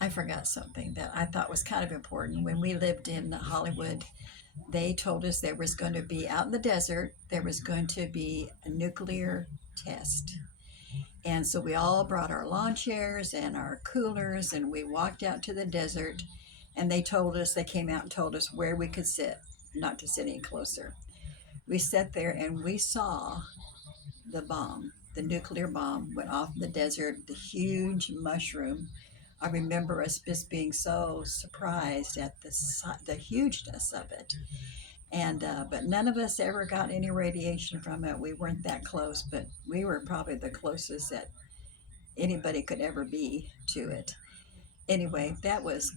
I forgot something that I thought was kind of important. When we lived in Hollywood, they told us there was going to be out in the desert, there was going to be a nuclear test. And so we all brought our lawn chairs and our coolers and we walked out to the desert and they came out and told us where we could sit, not to sit any closer. We sat there and we saw the nuclear bomb went off in the desert, the huge mushroom. I remember us just being so surprised at the hugeness of it. And but none of us ever got any radiation from it. We weren't that close, but we were probably the closest that anybody could ever be to it. Anyway, that was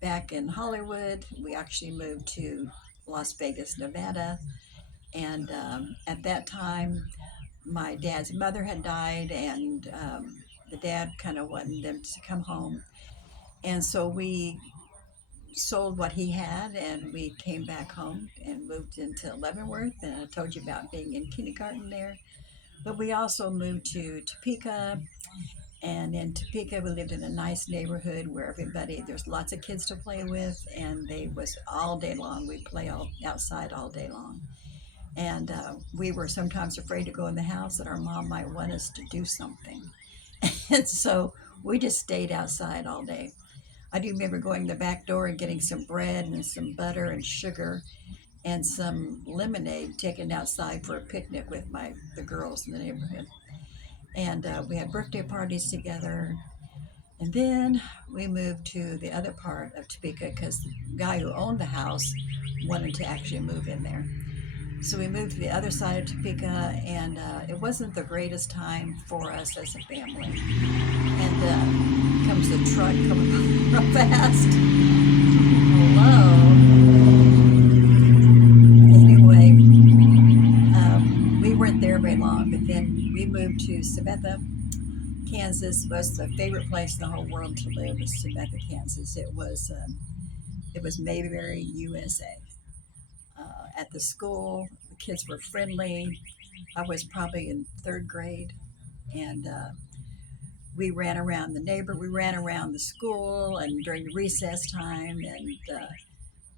back in Hollywood. We actually moved to Las Vegas, Nevada, and at that time, my dad's mother had died, and the dad kind of wanted them to come home, and so we sold what he had and we came back home and moved into Leavenworth. And I told you about being in kindergarten there. But we also moved to Topeka, and in Topeka we lived in a nice neighborhood where there's lots of kids to play with, and they was all day long. We play all outside all day long. And we were sometimes afraid to go in the house that our mom might want us to do something. And so we just stayed outside all day. I do remember going to the back door and getting some bread and some butter and sugar and some lemonade taken outside for a picnic with the girls in the neighborhood. And we had birthday parties together. And then we moved to the other part of Topeka because the guy who owned the house wanted to actually move in there. So we moved to the other side of Topeka, and it wasn't the greatest time for us as a family. And comes the truck coming real fast. Hello. Anyway, we weren't there very long, but then we moved to Sabetha, Kansas. Was the favorite place in the whole world to live. Was Sabetha, Kansas. It was Mayberry USA. At the school, the kids were friendly. I was probably in third grade, and we ran around the school, and during the recess time, and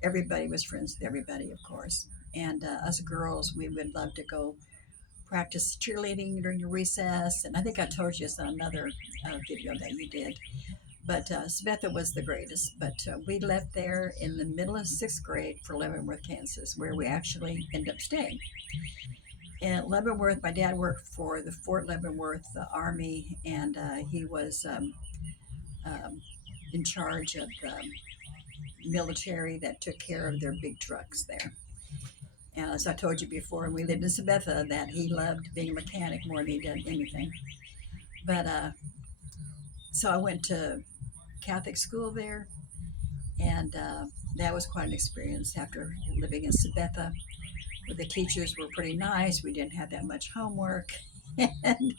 everybody was friends with everybody, of course. And us girls, we would love to go practice cheerleading during the recess. And I think I told you this on another video that you did. But Sabetha was the greatest. But we left there in the middle of sixth grade for Leavenworth, Kansas, where we actually ended up staying. In Leavenworth, my dad worked for the Fort Leavenworth Army, and he was um, in charge of the military that took care of their big trucks there. And as I told you before, when we lived in Sabetha, that he loved being a mechanic more than he did anything. But so I went to Catholic school there, and that was quite an experience after living in Sabetha. The teachers were pretty nice. We didn't have that much homework. And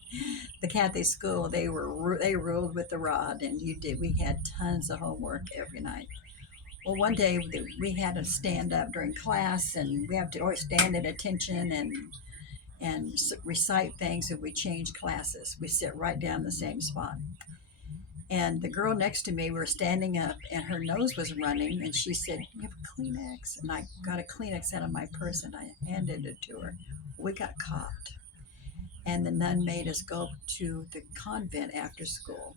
the Catholic school, they ruled with the rod, and we had tons of homework every night. Well, one day we had to stand up during class, and we have to always stand at attention and recite things. If we change classes, we sit right down the same spot. And the girl next to me, we were standing up, and her nose was running, and she said, "You have a Kleenex?" And I got a Kleenex out of my purse, and I handed it to her. We got caught, and the nun made us go to the convent after school.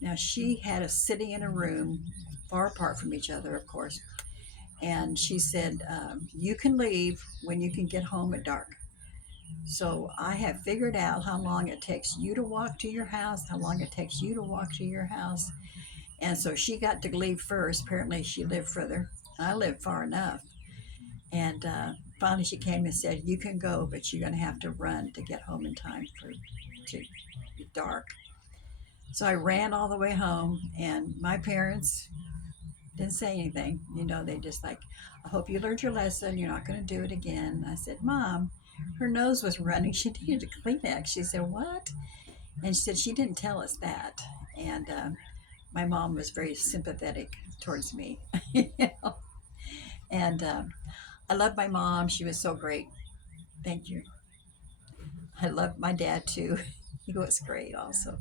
Now, she had us sitting in a room far apart from each other, of course, and she said, "You can leave when you can get home at dark." So I have figured out how long it takes you to walk to your house, how long it takes you to walk to your house. And so she got to leave first. Apparently, she lived further. I lived far enough. And finally, she came and said, "You can go, but you're going to have to run to get home in time for to dark." So I ran all the way home, and my parents didn't say anything. They just like, "I hope you learned your lesson. You're not going to do it again." I said, "Mom, her nose was running. She needed a Kleenex." She said, "What?" And she said she didn't tell us that. And my mom was very sympathetic towards me. you know? And I love my mom. She was so great. Thank you. I loved my dad too. He was great also.